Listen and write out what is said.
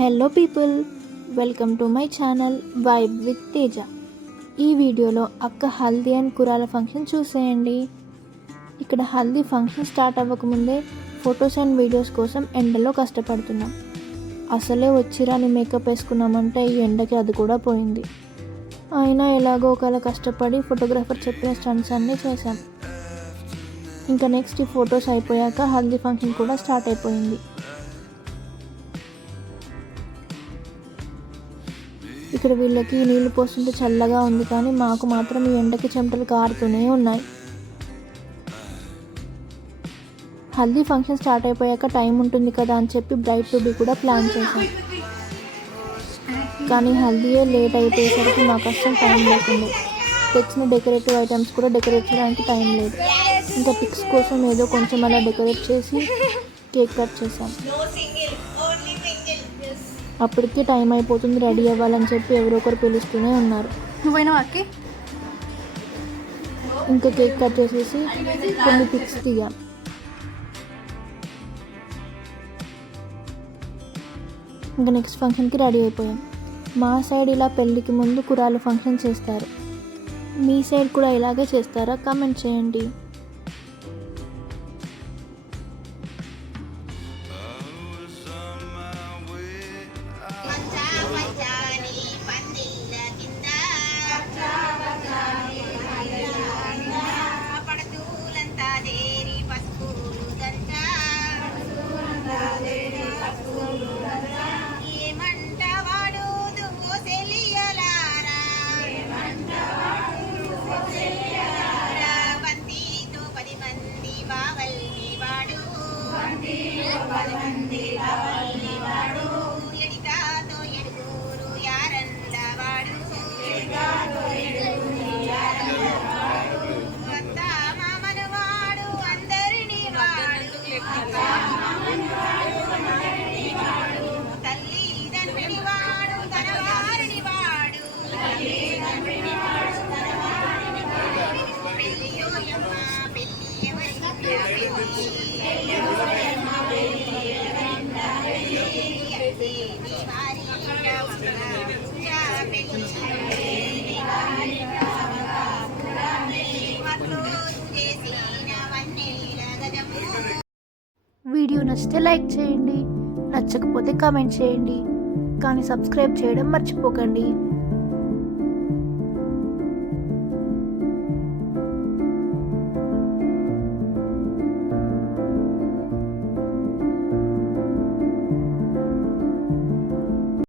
Hello people, welcome to my channel vibe with Teja. ఈ వీడియోలో అక్క హల్దీ అండ్ కురాల ఫంక్షన్ చూసేయండి. ఇక్కడ హల్దీ ఫంక్షన్ స్టార్ట్ అవ్వకముందే ఫొటోస్ అండ్ వీడియోస్ కోసం ఎండలో కష్టపడుతున్నాం. అసలే వచ్చిరాని మేకప్ వేసుకున్నామంటే ఈ ఎండకి అది కూడా పోయింది. అయినా ఎలాగో ఒకలా కష్టపడి ఫోటోగ్రాఫర్ చెప్పిన స్టంట్స్ అన్నీ చేశాం. ఇంకా నెక్స్ట్ ఈ ఫొటోస్ అయిపోయాక హల్దీ ఫంక్షన్ కూడా స్టార్ట్ అయిపోయింది. ఇక్కడ వీళ్ళకి నీళ్లు పోస్తుంటే చల్లగా ఉంది, కానీ మాకు మాత్రం ఈ ఎండకి చెమటలు కారుతూనే ఉన్నాయి. హల్దీ ఫంక్షన్ స్టార్ట్ అయిపోయాక టైం ఉంటుంది కదా అని చెప్పి బ్రైట్ టు బీ కూడా ప్లాన్ చేశాం. కానీ హల్దీయే లేట్ అయిపోయేసరికి మాకు అస్సలు టైం లేకుండా తెచ్చిన డెకరేటివ్ ఐటమ్స్ కూడా డెకరేట్ చేయడానికి టైం లేదు. ఇంకా పిక్స్ కోసం ఏదో కొంచెం అలా డెకరేట్ చేసి కేక్ కట్ చేశాం. అప్పటికే టైం అయిపోతుంది, రెడీ అవ్వాలని చెప్పి ఎవరో ఒకరు పిలుస్తూనే ఉన్నారు. ఇంకా కేక్ కట్ చేసేసి కొన్ని పిక్స్ దిగాం. ఇంకా నెక్స్ట్ ఫంక్షన్కి రెడీ అయిపోయాం. మా సైడ్ ఇలా పెళ్ళికి ముందు కురాలు ఫంక్షన్ చేస్తారు. మీ సైడ్ కూడా ఇలాగే చేస్తారా? కామెంట్ చేయండి. వీడియో నచ్చితే లైక్ చేయండి, నచ్చకపోతే కామెంట్ చేయండి, కానీ సబ్స్క్రైబ్ చేయడం మర్చిపోకండి.